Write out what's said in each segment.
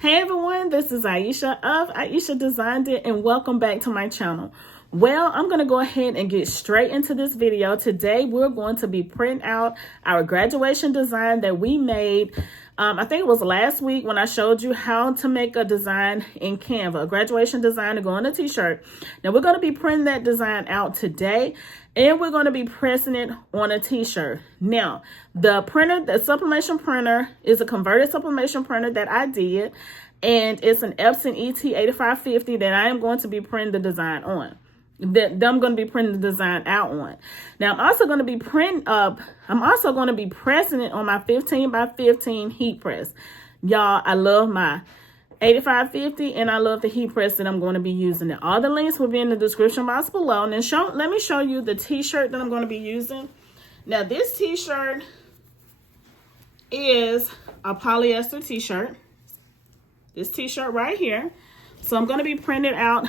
Hey everyone, this is Ieasha of Ieasha Designed It, and welcome back to my channel. Well, I'm going to go ahead and get straight into this video. Today we're going to be printing out our graduation design that we made. I think it was last week when I showed you how to make a design in Canva, a graduation design to go on a t-shirt. Now we're going to be printing that design out today, and we're going to be pressing it on a t-shirt. Now, the printer, the sublimation printer, is a converted sublimation printer that I did, and it's an Epson ET8550 that I am going to be printing the design on. That I'm going to be printing the design out on. Now, I'm also going to be pressing it on my 15 by 15 heat press. Y'all, I love my 8550 and I love the heat press that I'm going to be using. It. All the links will be in the description box below. And then let me show you the t-shirt that I'm going to be using. Now, this t-shirt is a polyester t-shirt. This t-shirt right here. So I'm going to be printing out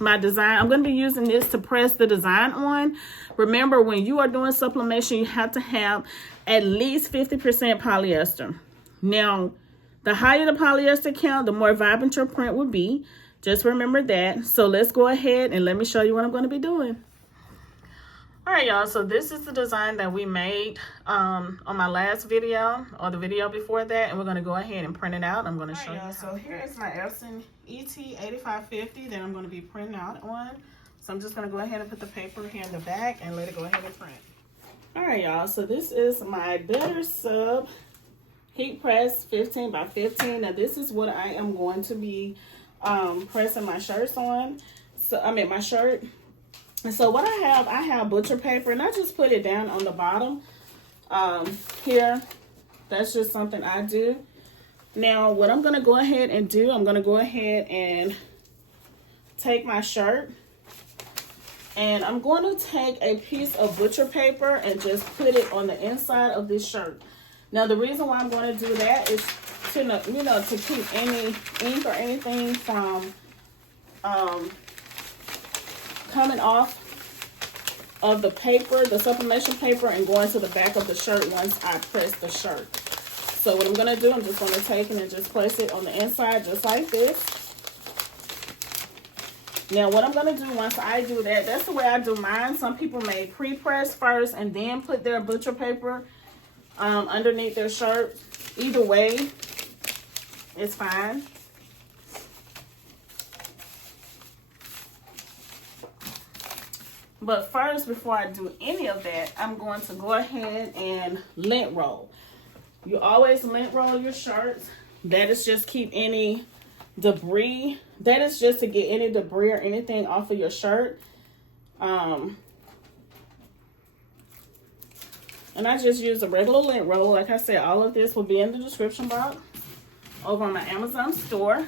my design. I'm going to be using this to press the design on. Remember, when you are doing sublimation, you have to have at least 50% polyester. Now, the higher the polyester count, the more vibrant your print will be. Just remember that. So let's go ahead and let me show you what I'm going to be doing. All right, y'all, so this is the design that we made on my last video, or the video before that, and we're going to go ahead and print it out. I'm going to show you. So here is my Epson ET8550 that I'm going to be printing out on. So I'm just going to go ahead and put the paper here in the back and let it go ahead and print. All right, y'all, so this is my Better Sub heat press 15 by 15. Now this is what I am going to be pressing my shirts on. So my shirt. And so what I have butcher paper, and I just put it down on the bottom here. That's just something I do. Now, what I'm going to go ahead and do, I'm going to go ahead and take my shirt, and I'm going to take a piece of butcher paper and just put it on the inside of this shirt. Now, the reason why I'm going to do that is to, to keep any ink or anything from coming off of the paper, the sublimation paper, and going to the back of the shirt once I press the shirt. So what I'm going to do, I'm just going to take it and just place it on the inside just like this. Now what I'm going to do once I do that, that's the way I do mine. Some people may pre-press first and then put their butcher paper underneath their shirt. Either way, it's fine. But first, before I do any of that, I'm going to go ahead and lint roll. You always lint roll your shirts. That is just keep any debris. That is just to get any debris or anything off of your shirt. And I just use a regular lint roll. Like I said, all of this will be in the description box over on my Amazon store.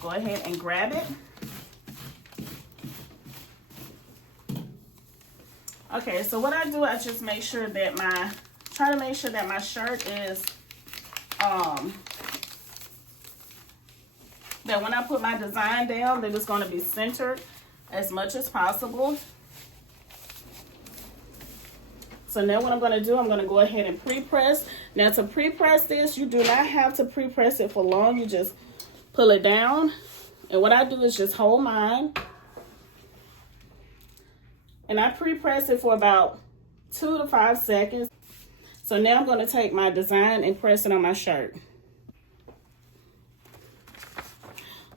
Go ahead and grab it. Okay, so what I do, I just make sure that try to make sure that my shirt is, that when I put my design down, that it's going to be centered as much as possible. So now what I'm going to do, I'm going to go ahead and pre-press. Now to pre-press this, you do not have to pre-press it for long. You just pull it down. And what I do is just hold mine. And I pre-press it for about 2 to 5 seconds. So now I'm going to take my design and press it on my shirt.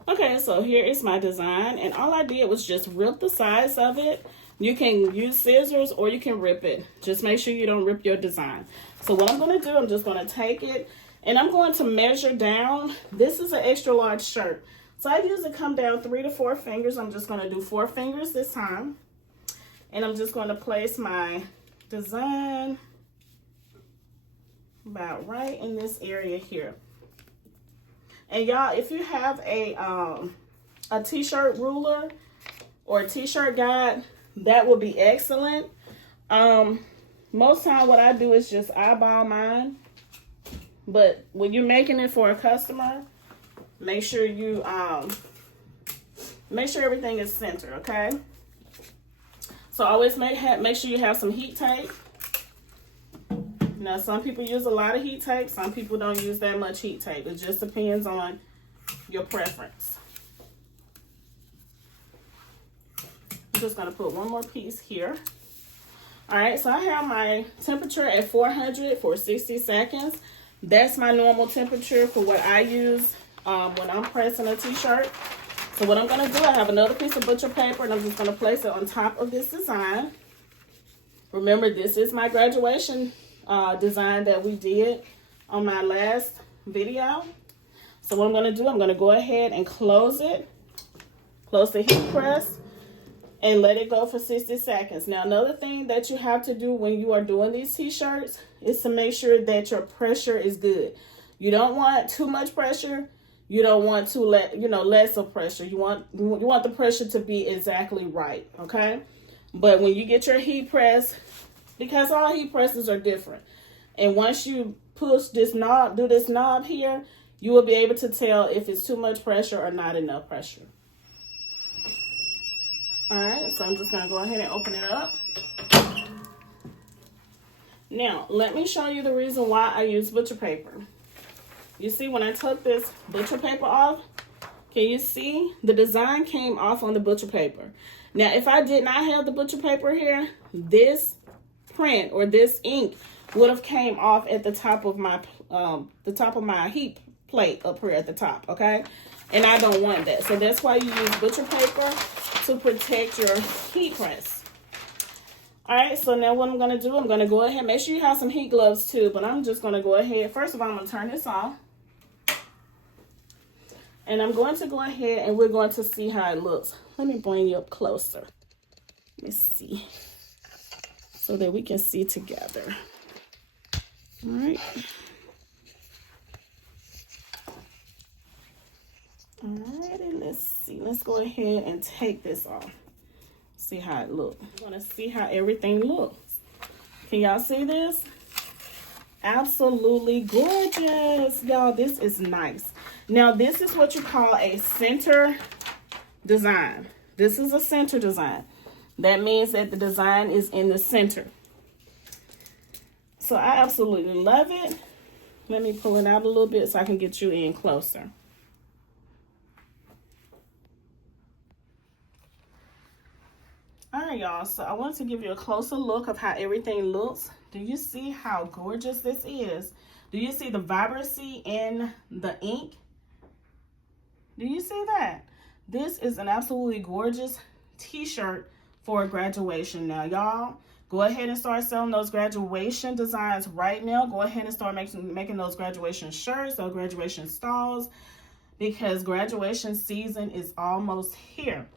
Okay, so here is my design. And all I did was just rip the sides of it. You can use scissors or you can rip it. Just make sure you don't rip your design. So what I'm going to do, I'm just going to take it and I'm going to measure down. This is an extra large shirt. So I usually come down 3 to 4 fingers. I'm just going to do 4 fingers this time. And I'm just going to place my design about right in this area here. And y'all, if you have a t-shirt ruler or a t-shirt guide, that would be excellent. Most time what I do is just eyeball mine. But when you're making it for a customer, make sure you make sure everything is centered, okay? So always make sure you have some heat tape. Now, some people use a lot of heat tape. Some people don't use that much heat tape. It just depends on your preference. I'm just going to put one more piece here. All right, so I have my temperature at 400 for 60 seconds. That's my normal temperature for what I use when I'm pressing a t-shirt. So what I'm going to do, I have another piece of butcher paper, and I'm just going to place it on top of this design. Remember, this is my graduation design that we did on my last video. So what I'm going to do, I'm going to go ahead and close it, close the heat press, and let it go for 60 seconds. Now, another thing that you have to do when you are doing these t-shirts is to make sure that your pressure is good. You don't want too much pressure. You don't want to less of pressure. You want the pressure to be exactly right, okay? But when you get your heat press, because all heat presses are different, and once you push this knob, do this knob here, you will be able to tell if it's too much pressure or not enough pressure. All right, so I'm just gonna go ahead and open it up. Now, let me show you the reason why I use butcher paper. You see, when I took this butcher paper off, can you see the design came off on the butcher paper? Now, if I did not have the butcher paper here, this print or this ink would have came off at the top of my heat plate up here at the top, okay? And I don't want that. So that's why you use butcher paper, to protect your heat press. All right, so now what I'm going to do, I'm going to go ahead, make sure you have some heat gloves too, but I'm just going to go ahead. First of all, I'm going to turn this off. And I'm going to go ahead and we're going to see how it looks. Let me bring you up closer. Let me see. So that we can see together. All right. Alrighty, let's see. Let's go ahead and take this off. See how it looks. I'm going to see how everything looks. Can y'all see this? Absolutely gorgeous. Y'all, this is nice. Now, this is what you call a center design. This is a center design. That means that the design is in the center. So I absolutely love it. Let me pull it out a little bit so I can get you in closer. All right, y'all, so I want to give you a closer look of how everything looks. Do you see how gorgeous this is? Do you see the vibrancy in the ink? Do you see that? This is an absolutely gorgeous t-shirt for graduation. Now, y'all, go ahead and start selling those graduation designs right now. Go ahead and start making those graduation shirts, those graduation stalls, because graduation season is almost here.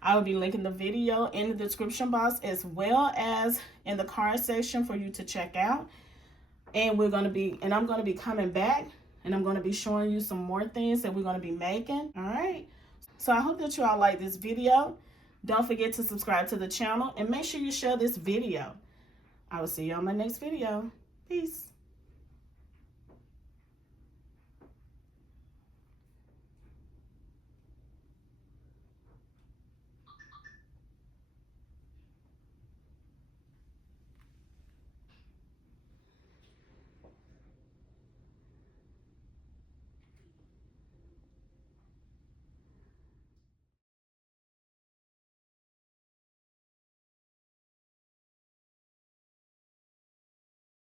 I will be linking the video in the description box as well as in the card section for you to check out. And I'm going to be coming back and I'm going to be showing you some more things that we're going to be making. All right. So I hope that you all like this video. Don't forget to subscribe to the channel and make sure you share this video. I will see you on my next video. Peace.